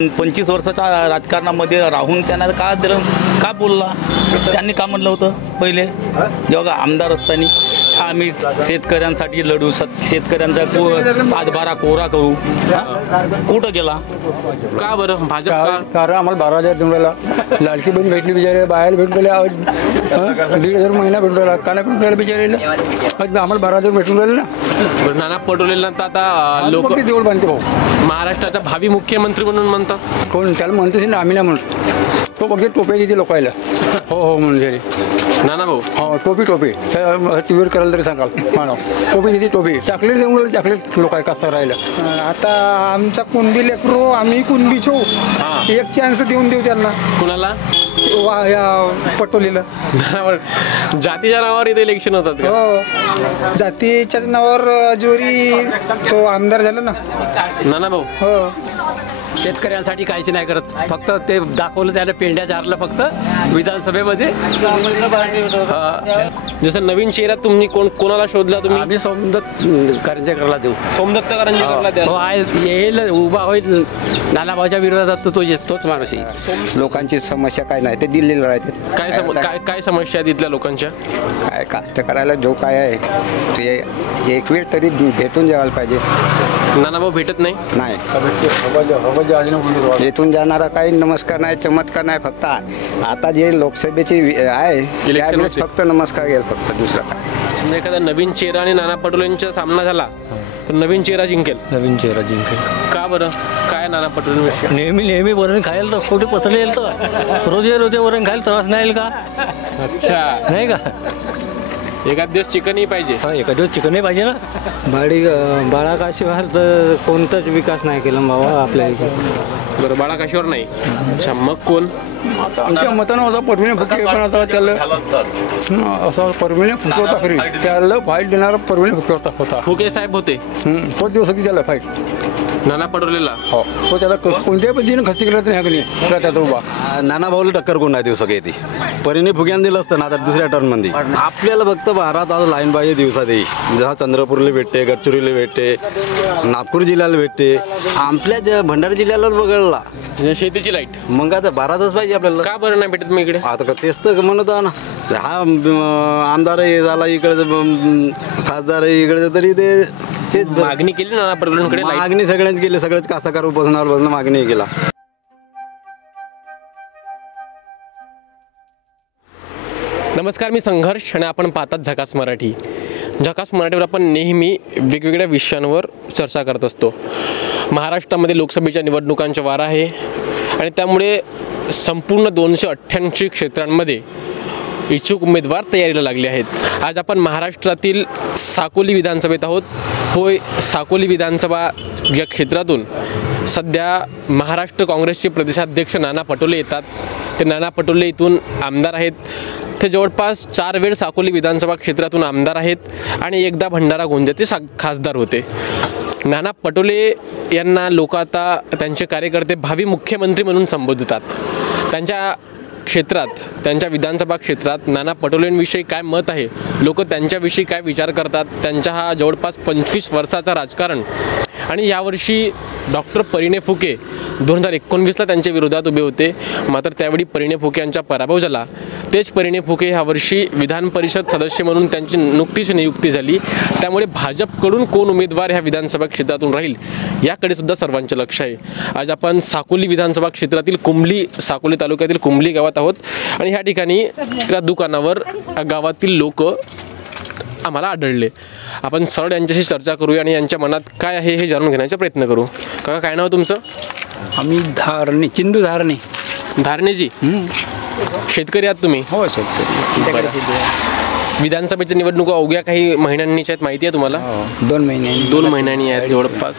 25 वर्षाच्या राजकारणामध्ये राहून त्यांना का बोलला? त्यांनी का म्हणलं होतं पहिले जेव्हा आमदार असताना आम्ही शेतकऱ्यांसाठी लढू, शेतकऱ्यांचा सातबारा कोरा करू, कुठं गेला? का बरं भाजप का? कारण आम्हाला 12,000 देऊन राहिला, लाडकी बहीण भेटली बिचारे, बाहेर भेटून राहिले, 1,500 महिना भेटून राहिला, का नाही भेटून राहिला बिचारेला? आम्हाला 12,000 भेटून राहिले ना. नाना पटोलेंना तर आता लोक देऊळ बांधते भाऊ, महाराष्ट्राचा भावी मुख्यमंत्री म्हणून म्हणतात. कोण त्याला म्हणतेच ना, आम्ही नाही म्हणतो. तो बघते टोप्या देते लोकायला, हो हो म्हणजे नाना भाऊ हो टोपी त्या टी व्हीवर करायला तरी सांगाल मानव टोपी देते, टोपी चॉकलेट देऊन चॉकलेट लोक कसं राहिलं. आता आमचा कुणबी लेकरू, आम्ही कुणबी छो, एक चान्स देऊन देऊ त्यांना. कुणाला? पटोलेला. जातीच्या नावावर इथे इलेक्शन होतात का? हो, जातीच्याच नावावर जोरी तो आमदार झाला ना नाना भाऊ. हो, शेतकऱ्यांसाठी काहीच नाही करत, फक्त ते दाखवलं त्याला पेंड्या चारलं फक्त विधानसभेमध्ये. जसं नवीन चेहरा तुम्ही कोणाला शोधला तुम्ही? आम्ही सोमदत्त करंजेकरला देऊ. सोमदत्त करंजेकरला द्या. हो येईल, उभा होईल नानाभाऊच्या विरोधात, तोच माणूस आहे. लोकांची समस्या काय नाही ते दिल्लीला राहतात. काय समस्या आहेत इथल्या लोकांच्या? काय कास्तकाराला जो काय आहे ते एक वेळ तरी भेटून जायला पाहिजे. नाना भाऊ भेटत नाही. इथून जाणारा काही नमस्कार नाही, चमत्कार नाही. फक्त आता जे लोकसभेची आहे त्यावेळेस फक्त नमस्कार घेईल, फक्त दुसरा काय. समजा एखादा नवीन चेहरा आणि नाना पटोलेंचा सामना झाला तर नवीन चेहरा जिंकेल. नवीन चेहरा जिंकेल. का बरं? काय नाना पटोले? नेहमी वरण खायला तर खोटे पचले येईल, तर रोजे वरण खायला त्रास नाही येईल का? अच्छा, नाही का? एखाद दिवस चिकनही पाहिजे. हा, एखाद दिवस चिकन नाही पाहिजे ना. बाळाकाशीवर तर कोणताच विकास नाही केला बाबा आपल्या इथे. बरं, बाळाकाशीवर नाही. अच्छा, मग कोण? आता आमच्या मतानं होता परवीन फुके, पण आता त्याला असं परवीन फुके होता खरी, त्याला फाईट देणारा परवीन फुके होता. फुके साहेब होते. तोच दिवस की त्याला फाईट. नाना पटोलेला हो, तो त्याला कोणत्याही पद्धतीने खर्च केला नाही ह्याकडे राहतात उभा. नाना भाऊला टक्कर कोण नाही देऊ सके ती परिणी फुग्यान दिलं असतं ना. आता दुसऱ्या टर्नमध्ये आपल्याला फक्त 12 तास लाईन पाहिजे दिवसात. जसा चंद्रपूरला भेटते, गडचिरोलीला भेटते, नागपूर जिल्ह्याला भेटते, आपल्या भंडारा जिल्ह्याला वगळला शेतीची लाईट. मग आता 12 तास पाहिजे आपल्याला. का बरं नाही भेटत मग इकडे? आता तेच तर म्हणत ना, हा आमदार झाला इकडचं, खासदार इकडचं, तरी ते मागणी केली नाना पटोलेंकडे. मागणी सगळ्यांनी केली, सगळ्याच कास्तकार बसून मागणी केला. नमस्कार, मी संघर्ष आणि आपण पाहतात झकास मराठी. झकास मराठीवर आपण नेहमी वेगवेगळ्या विषयांवर चर्चा करत असतो. महाराष्ट्रामध्ये लोकसभेच्या निवडणुकांचा वार आहे आणि त्यामुळे संपूर्ण 288 क्षेत्रांमध्ये इच्छुक उमेदवार तयारीला लागले आहेत. आज आपण महाराष्ट्रातील साकोली विधानसभेत आहोत. होय, साकोली विधानसभा या क्षेत्रातून सध्या महाराष्ट्र काँग्रेसचे प्रदेशाध्यक्ष नाना पटोले येतात. ते नाना पटोले इथून आमदार आहेत. ते जवळपास 4 वेळ साकोली विधानसभा क्षेत्रातून आमदार आहेत आणि एकदा भंडारा गोंदियाचे खासदार होते. नाना पटोले यांना लोक आता त्यांचे कार्यकर्ते भावी मुख्यमंत्री म्हणून संबोधतात. त्यांच्या क्षेत्रात, त्यांच्या विधानसभा क्षेत्रात नाना पटोलेंविषयी काय मत आहे, लोक त्यांच्याविषयी काय विचार करतात, त्यांचा हा जवळपास 25 वर्षाचा राजकारण. आणि यावर्षी डॉक्टर परिणे फुके 2019ला त्यांच्या विरोधात उभे होते, मात्र त्यावेळी परिणे फुके यांचा पराभव झाला. तेच परिणे फुके ह्यावर्षी विधान परिषद सदस्य म्हणून त्यांची नुकतीच नियुक्ती झाली. त्यामुळे भाजपकडून कोण उमेदवार ह्या विधानसभा क्षेत्रातून राहील याकडे सुद्धा सर्वांचे लक्ष आहे. आज आपण साकोली विधानसभा क्षेत्रातील साकोली तालुक्यातील कुंभली गावात आहोत आणि ह्या ठिकाणी एका दुकानावर गावातील लोक आम्हाला आढळले. आपण सरळ यांच्याशी चर्चा करूया आणि यांच्या मनात काय आहे हे जाणून घेण्याचा प्रयत्न करू. काका, काय नाव तुमचं? आम्ही धारणे, चिंदू धारणे. धारणेजी, शेतकरी आहात तुम्ही? हो, शेतकरी. विधानसभेच्या निवडणुका अवघ्या काही महिन्यांनीच्या आहेत, माहिती आहे तुम्हाला? 2 महिन्यांनी आहेत जवळपास.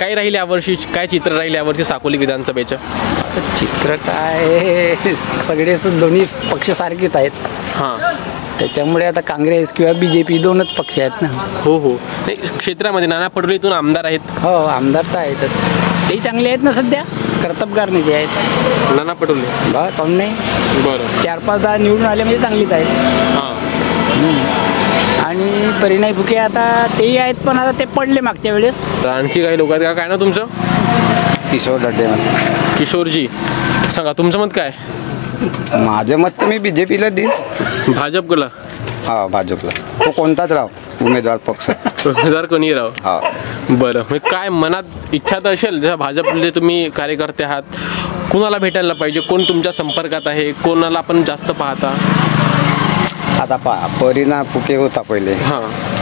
काय राहील यावर्षी, काय चित्र राहील यावर्षी साकोली विधानसभेचं? चित्र काय, सगळे दोन्ही पक्ष सारखेच आहेत. हां, त्याच्यामुळे आता काँग्रेस किंवा BJP 2च पक्ष आहेत ना. हो. क्षेत्रामध्ये नाना पटोले इथून आमदार आहेत. हो, आमदार तर आहेतच. तेही चांगले आहेत ना, सध्या कर्तबगार नेते आहेत नाना पटोले. बा, काहून नाही? बरं, 4-5 निवडून आले म्हणजे चांगलीच आहेत. हां. आणि परिणय फुके आता तेही आहेत, पण आता ते पडले मागच्या वेळेस. आणखी काही लोक आहेत का? काय ना तुमचं? किशोर डड्डे. किशोरजी सांगा तुमचं मत काय? माझं मत तर मी BJPला देईन. भाजपला? हा भाजपला. तो कोणताच राव उमेदवार पक्ष. उमेदवार कोणी राव? हा. बरं मग काय मनात इच्छा तर असेल जसं भाजपले तुम्ही कार्यकर्ते आहात, कुणाला भेटायला पाहिजे, कोण तुमच्या संपर्कात आहे, कोणाला आपण जास्त पाहता? आता परिणा फुके होता पहिले, हां,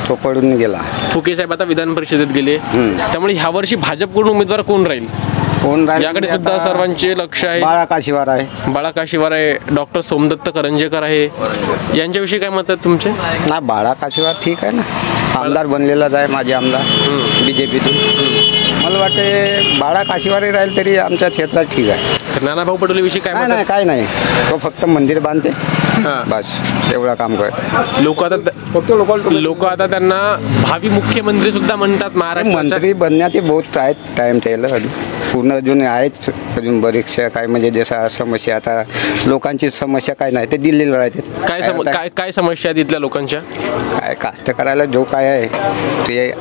तो पडून गेला. फुके साहेब आता विधान परिषदेत गेले, त्यामुळे ह्या वर्षी भाजपकडून उमेदवार कोण राहील कोण राहील याकडे सुद्धा सर्वांचे लक्ष आहे. बाळा काशीवार आहे. बाळा काशीवार आहे, डॉक्टर सोमदत्त करंजेकर आहे, यांच्याविषयी काय मत आहेत तुमचे? ना बाळा काशीवार ठीक आहे ना, आमदार बनलेलाच आहे, माझे आमदार BJPतून. मला वाटते बाळा काशीवारही राहील तरी आमच्या क्षेत्रात ठीक आहे. नानाभाऊ पटोले विषयी काय मत नाही काय नाही, तो फक्त मंदिर बांधते हां. बस, एवढा काम करते. लोक आता त्यांना भावी मुख्यमंत्री सुद्धा म्हणतात महाराष्ट्राच्या. मंत्री बनण्याचे बहुत आहेत टाइम टेबल पूर्ण अजून आहेच, अजून बरेचशा काय म्हणजे जसा समस्या आता लोकांची समस्या काय नाही ते दिल्लीला राहते. काय समस्या आहेत इथल्या लोकांच्या? काय कास्तकाराला जो काय आहे ते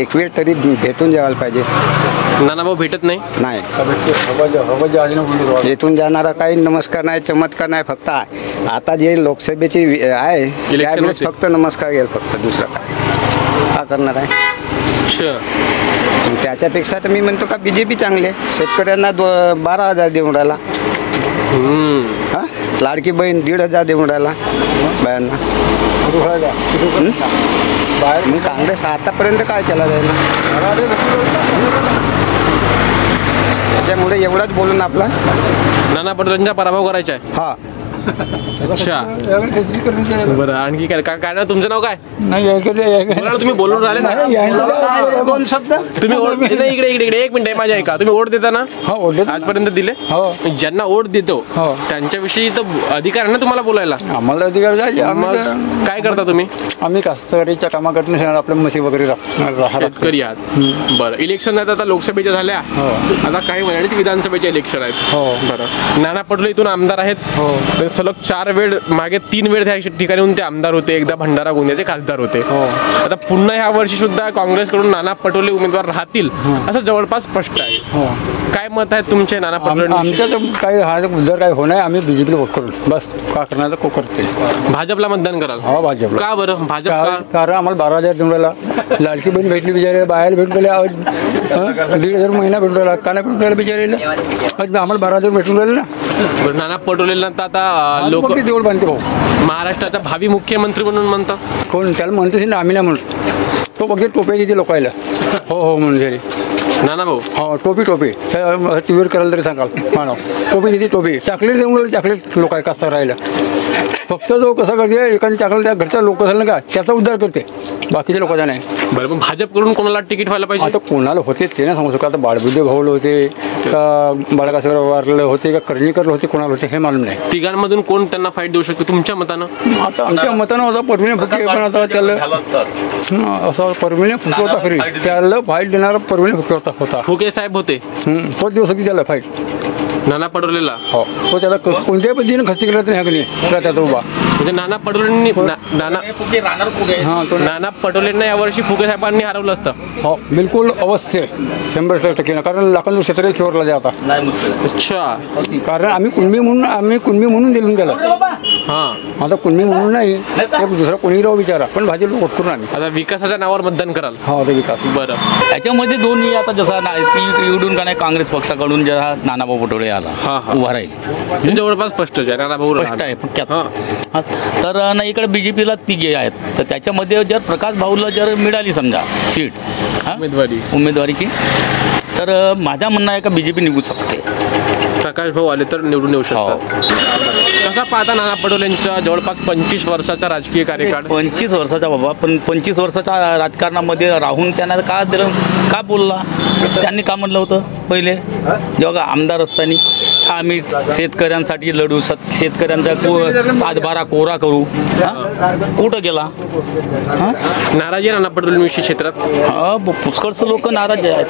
एक वेळ तरी भेटून जायला पाहिजे. नानाभाऊ भेटत नाही. येथून जाणारा काही नमस्कार नाही, चमत्कार नाही. फक्त आता जे लोकसभेची आहे त्यावेळेस होते. फक्त नमस्कार घेईल, फक्त दुसरा काय करणार आहे. त्याच्यापेक्षा तर मी म्हणतो का BJP चांगले. शेतकऱ्यांना 12,000 देऊन राहिला, हा लाडकी बहीण 1,500 देऊन राहिला बायांना. मग काँग्रेस आतापर्यंत काय केला जाईल? त्याच्यामुळे एवढाच बोलून आपला नाना पटोलेंचा पराभव करायचा आहे. हा. अच्छा बरं, आणखी काय काय नाव तुमचं? नाव काय? बोला ना, तुम्ही बोलून राहिले ना. दोन शब्द तुम्ही इकडे इकडे इकडे एक मिनिट माझ्या ऐका. तुम्ही वोट देता ना? आजपर्यंत दिले? ज्यांना वोट देतो त्यांच्याविषयी तर अधिकार आहे ना तुम्हाला बोलायला. आम्हाला अधिकार जायचे. मग काय करता तुम्ही? आम्ही कास्तकारीच्या कामाकडनं सांगणार आपल्या म्हशी वगैरे शेतकरी आहात. बरं, इलेक्शन आहेत आता, लोकसभेच्या झाल्या, आता काही महिन्यांनी विधानसभेचे इलेक्शन आहेत. बरं, नाना पटोले इथून आमदार आहेत. सलग 4 वेळ, मागे 3 वेळ त्या ठिकाणी ते आमदार होते, एकदा भंडारा गोंदियाचे खासदार होते. आता पुन्हा ह्या वर्षी सुद्धा काँग्रेसकडून नाना पटोले उमेदवार राहतील असं जवळपास स्पष्ट आहे. काय मत आहे तुमचे नाना पटोले? आमच्या काही हा उद्धार काही होणार, आम्ही BJPला वोट करू बस. का करणार को करते. भाजपला मतदान कराल? हो भाजपला. का बरं भाजप का? कारण आम्हाला 12,000 देऊन राहिला, लाडकी बहीण भेटली बिचारे, बायाला भेटून राहिल्या, 1,500 महिना भेटून राहिला, का नाही भेटून राहिला बिचारीला? आम्हाला 12,000 भेटून राहिले ना. बरं, नाना पटोलेंना तर आता लोक देऊळ बांधते भाऊ, महाराष्ट्राचा भावी मुख्यमंत्री म्हणून म्हणतात. कोण त्याला म्हणतेच ना, आम्ही नाही म्हणतो. तो बघते टोप्याची ते लोकायला हो म्हणजे नाना भाऊ. हो टोपी त्या TVवर करायला तरी सांगाल मानव. टोपी तिथे टोपी चॉकलेट देऊन राहिले, चॉकलेट लोक आहे कसं राहिलं. फक्त जो कसा करते एखादी चॉकलेट त्या घरच्या लोक झालं का त्याचा उद्धार करते, बाकीच्या लोकांचा नाही. बरं, पण भाजपकडून कोणाला तिकीट व्हायला पाहिजे? आता कोणाला होते ते नाही सांगू शकतो. आता बाळबुद्धे भाऊला होते का बाळकासाहेब वारले होते का कर्णीकरला होते, कोणाला होते हे मालूम नाही. तिघांमधून कोण त्यांना फाईट देऊ शकतो तुमच्या मतानं? आता आमच्या मतानं होता परमिने फुके, पण आता त्याला असं परमिने फुके होता खरी, त्याला फाईट देणारा परमिने फुके होता. फुके साहेब होते तोच दिवस की त्याला फाईट नाना पटोलेला. हो, तो त्याला कोणत्याही पद्धतीने खस्ती करत नाही का नाही राहतात उभा. म्हणजे नाना पटोलेंनी नाना पटोलेंना यावर्षी फुके साहेबांनी हरवलं असतं. हो बिलकुल अवश्य 100% कारण लाखांवर क्षेत्र खेळला जाता. अच्छा, कारण आम्ही कुणबी म्हणून दिलून गेला. हां, आता कुणबी म्हणून नाही, एक दुसरा कोणी राहू विचारा, पण भाजपला वोट करून आम्ही. आता विकासाच्या नावावर मतदान कराल? हो ते विकास. बरं, त्याच्यामध्ये दोन्ही आता जसा निवडून का नाही काँग्रेस पक्षाकडून जरा नानाभाऊ पटोले आला उभा राहील, जवळपास स्पष्टच आहे. नाना भाऊ स्पष्ट आहे पक्क्यात. तर ना इकडे BJPला तिघे आहेत, तर त्याच्यामध्ये जर प्रकाश भाऊला जर मिळाली समजा सीट उमेदवारीची, तर माझं म्हणणं आहे का BJP निघू शकते. प्रकाश भाऊ आले तर निवडून येऊ शकतात. कसा पाहता नाना पटोलेंचा जवळपास 25 वर्षाचा राजकीय कार्यकाळ? 25 वर्षाचा बाबा, पण 25 वर्षाच्या राजकारणामध्ये राहून त्यांना का दिलं, का बोलला? त्यांनी का म्हणलं होतं पहिले जेव्हा आमदार असताना आम्ही शेतकऱ्यांसाठी लढू, शेतकऱ्यांचा 7-12 कोरा करू, कुठं गेला? नाराजी आहे नाना पटोलेंविषयी क्षेत्रात? पुष्कळचं लोक नाराज आहेत.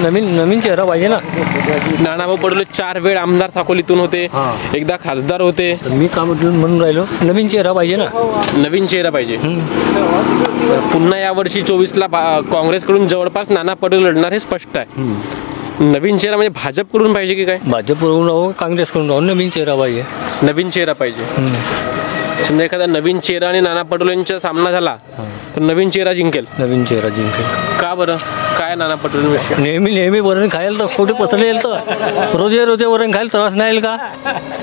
नवीन चेहरा पाहिजे ना. नानाभाऊ पटोले 4 वेळ आमदार साकोलीतून होते, एकदा खासदार होते. मी का म्हणून राहिलो, नवीन चेहरा पाहिजे ना. नवीन चेहरा पाहिजे. पुन्हा यावर्षी 24ला काँग्रेसकडून जवळपास नाना पटोले लढणार हे स्पष्ट आहे. नवीन चेहरा म्हणजे भाजपकडून पाहिजे की काय? भाजपकडून राहू काँग्रेसकडून राहू नवीन चेहरा पाहिजे. नवीन चेहरा पाहिजे. समजा एखादा नवीन चेहरा आणि नाना पटोलेंचा सामना झाला तर नवीन चेहरा जिंकेल. नवीन चेहरा जिंकेल. का बरं? काय नाना पटोलेंविषयी? नेहमी वरण खायला तर खोटे पचले येईल तर रोजे वरण खायला त्रास नाही येईल का?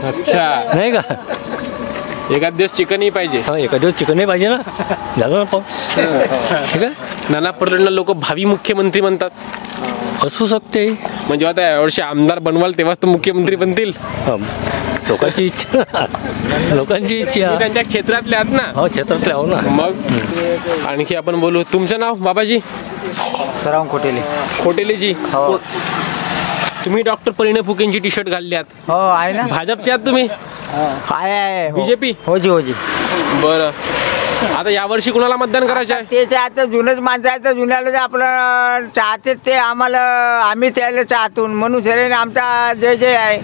अच्छा, नाही का? एखाद दिवस चिकनही पाहिजे. हा एका दिवस चिकनही पाहिजे ना. झालं ना पाऊस. ठीक आहे. नाना पटोलेंना लोक भावी मुख्यमंत्री म्हणतात. असू शकते. म्हणजे आता यावर्षी आमदार बनवाल तेव्हाच तर मुख्यमंत्री बनतील. लोकांची इच्छा. लोकांची इच्छा. तुम्ही त्यांच्या क्षेत्रातले आहात ना. हो क्षेत्रातले आहो ना. मग आणखी आपण बोलू. तुमचं नाव बाबाजी? सराव खोटेले. खोटेलेजी. तुम्ही डॉक्टर परिणय फुकेंची टी शर्ट घालली आहात. हो आहे ना. भाजपचे आहात तुम्ही? आहे बीजेपी. होजी. बरं, आता यावर्षी कुणाला मतदान करायचं आहे? ते आता जुनच माणसं आहे तर जुन्याला जे आपलं चाहते ते आम्हाला आम्ही त्याला चाहतून म्हणून सर आमचा जय जय आहे.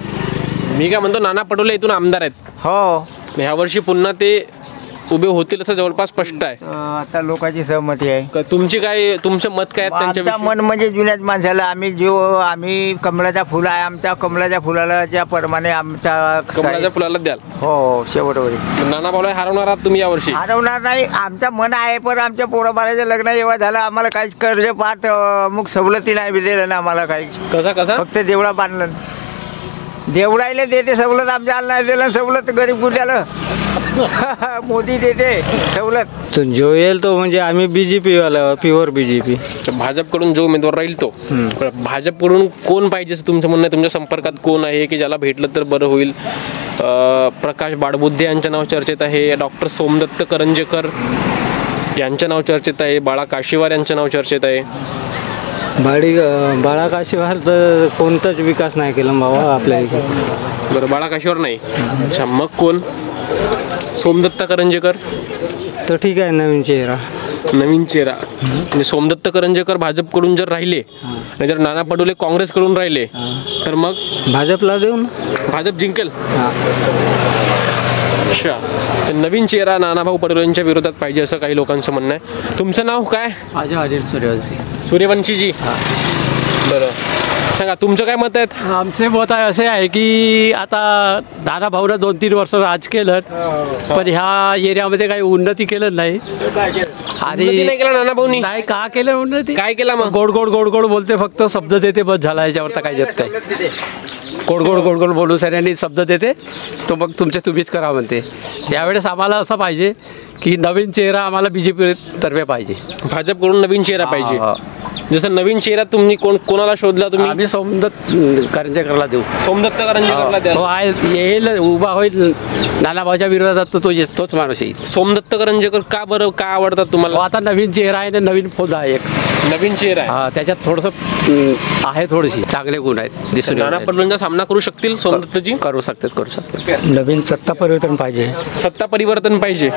मी काय म्हणतो, नाना पटोले इथून आमदार आहेत. हो. ह्या वर्षी पुन्हा ते उभे होतील असं जवळपास स्पष्ट आहे. आता लोकांची सहमती आहे. तुमचं मत काय आहे आमचं मन म्हणजे जुन्याच माणसाला आम्ही कमळाच्या फुलं आहे. आमच्या कमळाच्या फुलाला ज्या प्रमाणे आमच्या कमळाच्या फुलाला द्याल. हो शेवटवर. नाना भाऊला हरवणार आहात तुम्ही यावर्षी? हरवणार नाही. आमचं मन आहे पण आमच्या पोराबाराचं लग्न जेव्हा झालं आम्हाला काहीच कर्ज पाठ अमुक सवलती नाही दिलं ना आम्हाला काहीच. कसा फक्त देवळा बांधलं. देवळायला देते सवलत, आमच्या नाही दिलं सवलत. गरीब गुड्याला मोदी देते सवलत. तो जो येईल तो म्हणजे आम्ही बीजेपी वाला प्युअर बीजेपी. भाजपकडून जो उमेदवार राहील तो. भाजपकडून कोण पाहिजे असं तुमचं म्हणणं आहे? तुमच्या संपर्कात कोण आहे की ज्याला भेटलं तर बरं होईल? प्रकाश बाळबुद्धे यांचं नाव चर्चेत आहे. डॉक्टर सोमदत्त करंजेकर यांचं नाव चर्चेत आहे. बाळा काशीवार यांचं नाव चर्चेत आहे. बाळा काशीवार तर कोणताच विकास नाही केला बाबा आपल्या इकडे. बरं, बाळा काशीवार नाही. अच्छा, मग कोण? सोमदत्त करंजेकर तर ठीक आहे, नवीन चेहरा. नवीन चेहरा म्हणजे सोमदत्त करंजेकर भाजपकडून जर राहिले आणि जर नाना पटोले काँग्रेसकडून राहिले तर मग भाजपला देऊ ना. भाजप जिंकेल. अच्छा, तर नवीन चेहरा नानाभाऊ पटोलेंच्या विरोधात पाहिजे असं काही लोकांचं म्हणणं आहे. तुमचं नाव काय? सूर्यवंशीजी. बरं, सांगा तुमचं काय मत आहेत? आमचे मत आहे असे आहे की आता नाना भाऊनं 2-3 वर्ष राज केलं पण ह्या एरियामध्ये काही उन्नती केलं नाही. उन्नती नाही केलं नाना भाऊनी? नाही. का केलं उन्नती? काय केलं मग? गोड गोड बोलते, फक्त शब्द देते, बस झाला. याच्यावर तर काही देत नाही. गोड गोड बोलून सगळ्यांनी शब्द देते तो मग तुम्हीच करा म्हणते. यावेळेस आम्हाला असं पाहिजे की नवीन चेहरा आम्हाला बीजेपी तर्फे पाहिजे. भाजपकडून नवीन चेहरा पाहिजे. जसं नवीन चेहरा तुम्ही कोणाला शोधला तुम्ही? आम्ही सोमदत्त करंजेकरला देऊ. सोमदत्त करंजेकरला द्या. तो येईल, उभा होईल नानाभाऊच्या विरोधात, तर तोच माणूस येईल. सोमदत्त करंजेकर का बरं, का आवडतात तुम्हाला? आता नवीन चेहरा आहे ना, नवीन फोन आहे एक. नवीन चेहरा आहे. त्याच्यात थोडंसं आहे, थोडीशी चांगले गुण आहेत दिसून. नाना पटोलेंचा सामना करू शकतील सोमदत्तजी? करू शकतात. नवीन सत्ता परिवर्तन पाहिजे. सत्ता परिवर्तन पाहिजे.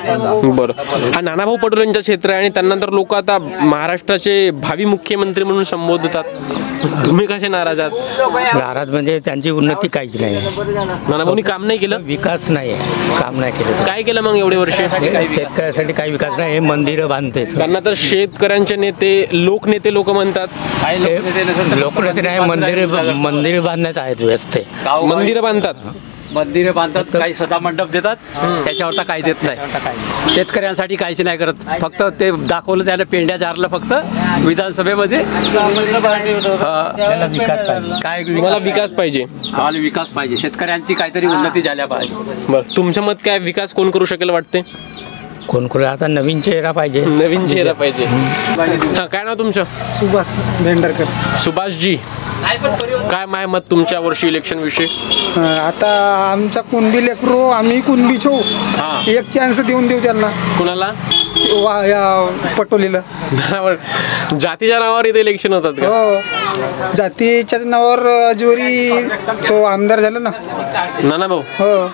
बरं, हा नानाभाऊ पटोलेंचा क्षेत्र आहे आणि त्यांना तर लोक आता महाराष्ट्राचे भावी मुख्यमंत्री म्हणून संबोधतात. तुम्ही कसे नाराज आहात? नाराज म्हणजे त्यांची उन्नती काहीच नाही. नानाभाऊनी काम नाही केलं? विकास नाही, काम नाही केलं. काय केलं मग एवढे वर्ष? शेतकऱ्यासाठी काही विकास नाही. हे मंदिरं बांधते. त्यांना तर शेतकऱ्यांचे नेते, लोकनेते लोक म्हणतात. लोकनेते नाही, मंदिर बांधण्यात आहेत व्यस्त. मंदिरं बांधतात. मंदिरे बांधतात, काही सदा मंडप देतात, त्याच्यावर तर काही देत नाही. शेतकऱ्यांसाठी काहीच नाही करत. फक्त ते दाखवलं त्याला पेंड्या चारलं फक्त विधानसभेमध्ये. काय मला विकास पाहिजे? आम्हाला विकास पाहिजे. शेतकऱ्यांची काहीतरी उन्नती झाल्या पाहिजे. बरं, तुमचं मत काय? विकास कोण करू शकेल वाटते? कोण आता नवीन चेहरा पाहिजे. नवीन चेहरा पाहिजे. हा, काय नाव तुमचं? सुभाष भेंडरकर. सुभाषजी, काय माय मत तुमच्या वर्षी इलेक्शन विषयी? आता आमचा कुणबी लेकरू, आम्ही कुणबीच हो. एक चान्स देऊन देऊ त्यांना. कुणाला? पटोलेला. जातीच्या नावावर इथे इलेक्शन होतात का? हो, जातीच्याच नावावर अजवरी तो आमदार झाला ना नाना भाऊ. हो.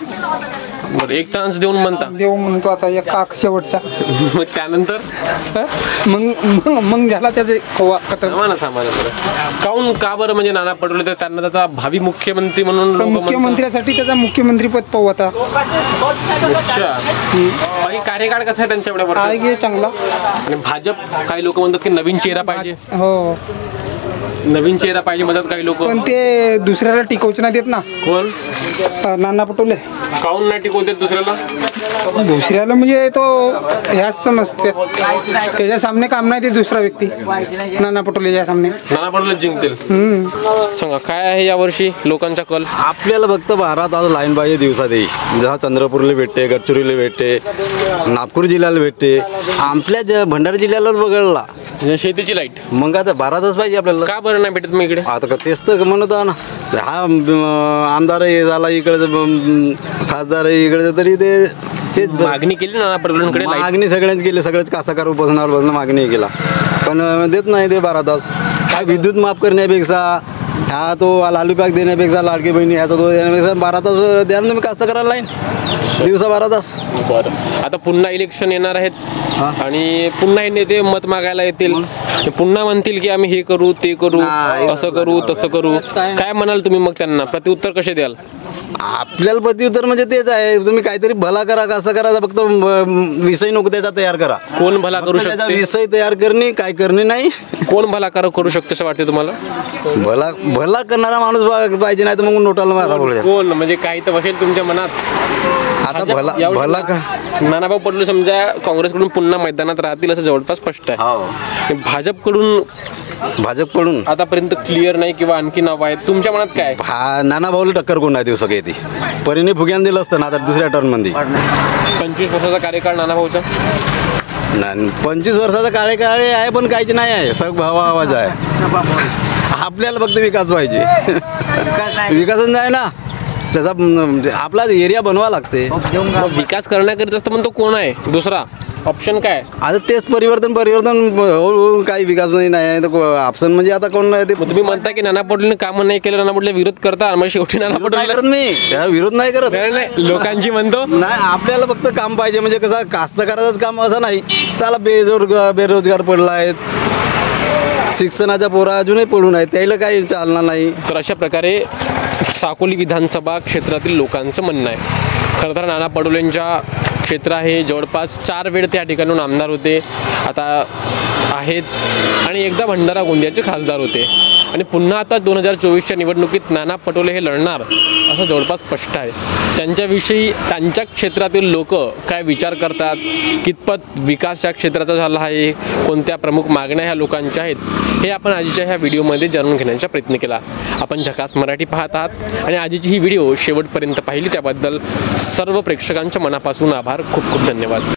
बरं, एक चान्स देऊन म्हणता? देऊ म्हणतो आता एक काक शेवटचा. मग त्यानंतर मग झाला त्याचे काऊन का बरं? म्हणजे नाना पटोले तर त्यांना त्याचा भावी मुख्यमंत्री म्हणून मुख्यमंत्र्यासाठी त्याचा मुख्यमंत्री पद पाहू आता. अच्छा, कार्यकाळ कसा आहे त्यांच्या एवढ्या वर्षात? चांगला. आणि भाजप काही लोक म्हणतात की नवीन चेहरा पाहिजे. हो, नवीन चेहरा पाहिजे मदत काही लोक. पण ते दुसऱ्याला टिकवच नाही देत ना. कोण? नाना पटोले. काऊन नाही टिकवते दुसऱ्याला? दुसऱ्याला म्हणजे तो ह्याच समजते, त्याच्या सामने काम नाही ते दुसरा व्यक्ती. नाना पटोलेच्या सामने नाना पटोले जिंकतील. सांगा काय आहे यावर्षी लोकांचा कल? आपल्याला फक्त भारत आज लाईन पाहिजे दिवसात येई. जसा चंद्रपूरला भेटते, गडचिरोलीला भेटते, नागपूर जिल्ह्याला भेटते, आपल्या भंडारा जिल्ह्याला वगळला शेतीची लाईट. मग आता भारतच पाहिजे आपल्याला. का बरं नाही भेटत मग इकडे? आता तेच तर म्हणत आहे ना, हा आमदार हे झाला इकडचं, खासदार इकडचं, तरी तेच मागणी केली नाना पटोलेंकडे. मागणी सगळ्यांनी केली, सगळ्याच कासाकार उपोषणावर मागणी केला, पण देत नाही ते भारतास. हा विद्युत माफ करण्यापेक्षा, हा तो लालू पॅक देण्यापेक्षा, लाडकी बहिणी ह्याचा तो देण्यापेक्षा भारतास द्या ना तुम्ही कास्तकाराला लाईन दिवसा भारतास. बरं, आता पुन्हा इलेक्शन येणार आहेत आणि पुन्हा हे नेते मत मागायला येतील, पुन्हा म्हणतील की आम्ही हे करू ते करू, असं करू तसं करू. काय म्हणाल तुम्ही मग त्यांना? प्रत्युत्तर कसे द्याल? आपल्याला प्रत्युत्तर म्हणजे तेच आहे, तुम्ही काहीतरी भला करा, कसं करा, फक्त विषय नको त्याचा तयार करा. कोण भला करू शकतो? विषय तयार करणे, काय करणे नाही. कोण भला करू शकतो असं वाटते तुम्हाला? भला करणारा माणूस पाहिजे, नाही तर मग नोटाला मारा. कोण म्हणजे काही तर बसेल तुमच्या मनात? आता भला का नानाभाऊ पटोले समजा काँग्रेसकडून पुन्हा मैदानात राहतील असं जवळपास स्पष्ट आहे. भाजपकडून आतापर्यंत क्लिअर नाही किंवा आणखी नाव आहेत. तुमच्या मनात काय? नाना भाऊला टक्कर कोण नाही देऊ सके ती. परिणी फुग्यान दिलं असतं ना आता दुसऱ्या टर्म मध्ये. 25 वर्षाचा कार्यकाळ नाना भाऊचा. 25 वर्षाचा कार्यकाळ आहे, पण काहीच नाही आहे. सग भावा आवाज आहे. आपल्याला फक्त विकास पाहिजे. विकासच नाही ना, त्याचा आपला एरिया बनवा लागते. विकास करण्याकरिता असतं, पण तो कोण आहे दुसरा ऑप्शन? काय आता तेच परिवर्तन काही विकास नाही तर ऑप्शन म्हणजे आता कोण नाही ते. तुम्ही म्हणता की नाना पटोलेने कामं नाही केलं, नाना पटोले विरोध करता, मग शेवटी नाना पटोले. मी त्या विरोध नाही करत, लोकांची म्हणतो नाही. आपल्याला फक्त काम पाहिजे, म्हणजे कसं कास्तकाराचंच काम असं नाही. त्याला बेरोजगार पडला आहेत, शिक्षणाच्या पोरा अजूनही पडून आहेत, त्याला काही चालणार नाही. तर अशा प्रकारे साकोली विधानसभा क्षेत्रातील लोकांचं म्हणणं आहे. खरं तर नाना पटोलेंच्या क्षेत्र आहे, जवळपास 4 वेळ त्या ठिकाणून आमदार होते, आता आहेत आणि एकदा भंडारा गोंदियाचे खासदार होते आणि पुन्हा आता 2024च्या निवडणुकीत नाना पटोले हे लढणार असं जवळपास स्पष्ट आहे. त्यांच्याविषयी त्यांच्या क्षेत्रातील लोक काय विचार करतात, कितपत विकास या क्षेत्राचा झाला आहे, कोणत्या प्रमुख मागण्या ह्या लोकांच्या आहेत, हे आपण आजच्या ह्या व्हिडिओमध्ये जाणून घेण्याचा प्रयत्न केला. आपण झकास मराठी पाहत आहात आणि आजची ही व्हिडिओ शेवटपर्यंत पाहिली त्याबद्दल सर्व प्रेक्षकांच्या मनापासून आभार. खूप खूप धन्यवाद.